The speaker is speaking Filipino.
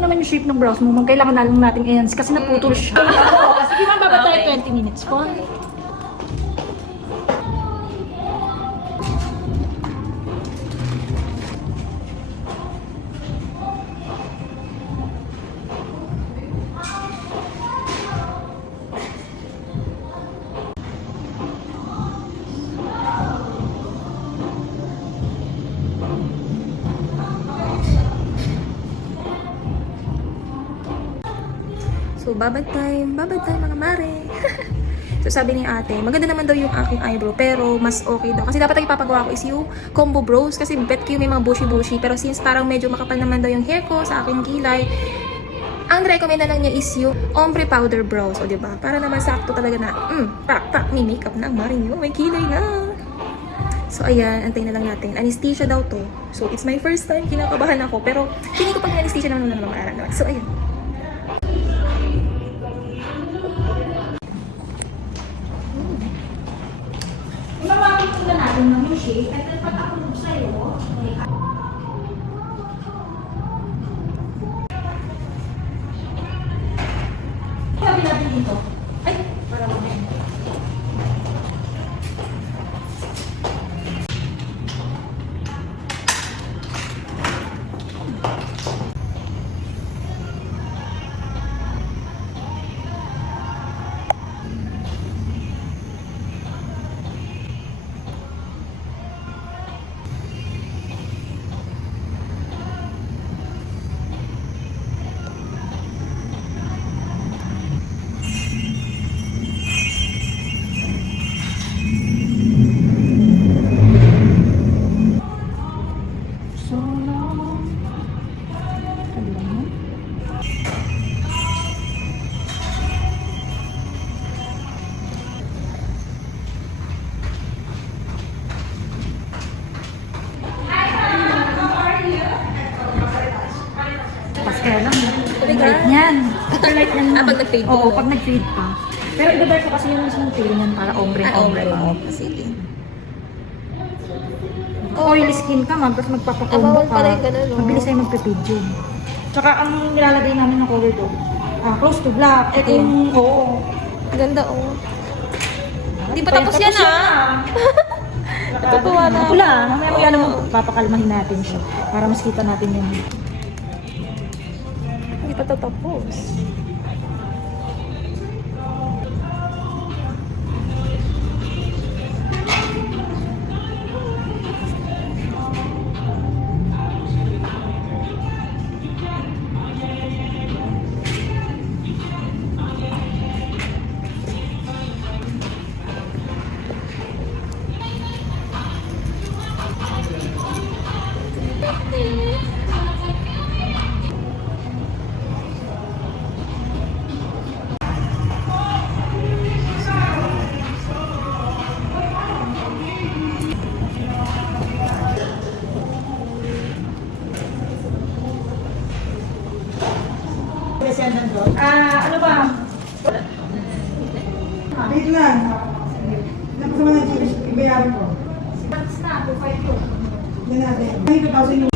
naman yung shape ng brows mo, kailangan na lang natin enhance kasi naputol siya. Sige ma'am, baba tayo Okay. 20 minutes po. So, babad time. Babad time, mga mare. so, sabi ni ate, maganda naman daw yung aking eyebrow, pero mas okay daw. Kasi dapat ang ipapagawa ko is yung combo brows. Kasi bet ko yung may mga bushy-bushy. Pero since parang medyo makapal naman daw yung hair ko sa aking kilay, ang recommend na lang niya is yung ombre powder brows. O, di ba? Para naman sakto talaga na, mm, pak, pak, may makeup na ang mare niyo. May kilay na. So, ayan, antayin na lang natin. Anesthesia daw to. So, it's my first time. Kinakabahan ako. Pero, hindi ko pag anesthesia naman naman mararamdaman. So, ayan. Shape at ako sa'yo, Pastel lang. Light niyan. Light niyan. Ah, pag nag-fade Oo, pa, pag nag-fade pa. Pero iba ko kasi yung mismong feel niyan para ombre. Ah, ombre mo. Sige. Oily skin ka, ma'am, tapos Ah, magpapakombo bawal ka. pala yung ganun, no? Mabilis tayo magpipid yun. Tsaka ang nilalagay namin ng color doon, ah, close to black. Ito yung, oo. Ganda, oh. Hindi pa tapos yan, ah. Natutuwa na ako. Wala, mamaya maya naman papakalmahin natin siya para mas kita natin yung Hindi pa tatapos. Ah, ano ba? Wait lang. Napasama ng Gcash, ibayaran ko. Bats na, 2.5 yun. Yan natin. 2,000 yung